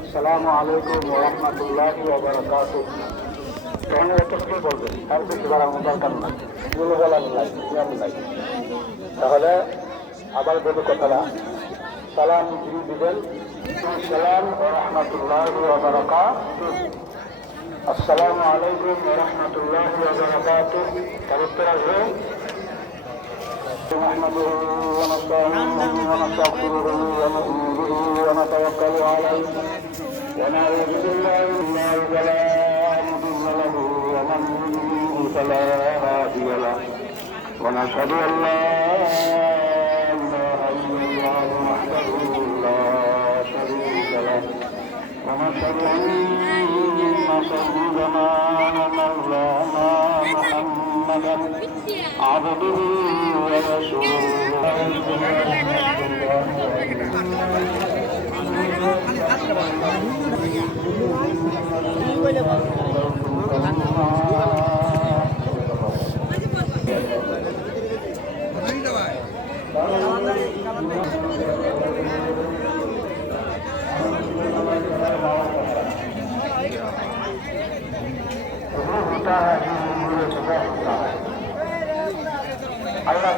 আসসালামু আলাইকুম রহমতুল্লাহ ওবরাকাত তখন একটা কি বলবেন? আর বেশি বাড়ানো দরকার না এগুলো বলার নাই, নিয়ম তাহলে আবার বলি কথাটা। সালাম যিনি দিবেন। আসসালামু আলাইকুম রহমতুল্লাহ তার উত্তর আসবে نحمده ونستغفره ونؤمن ونتوكل عليه ونعوذ بالله من فلا مضل له ومن فلا هادي له ونشهد أن لا إله إلا الله وحده لا شريك له ونشهد أن سيدنا ومولانا عبده Thank you. আল্লাহ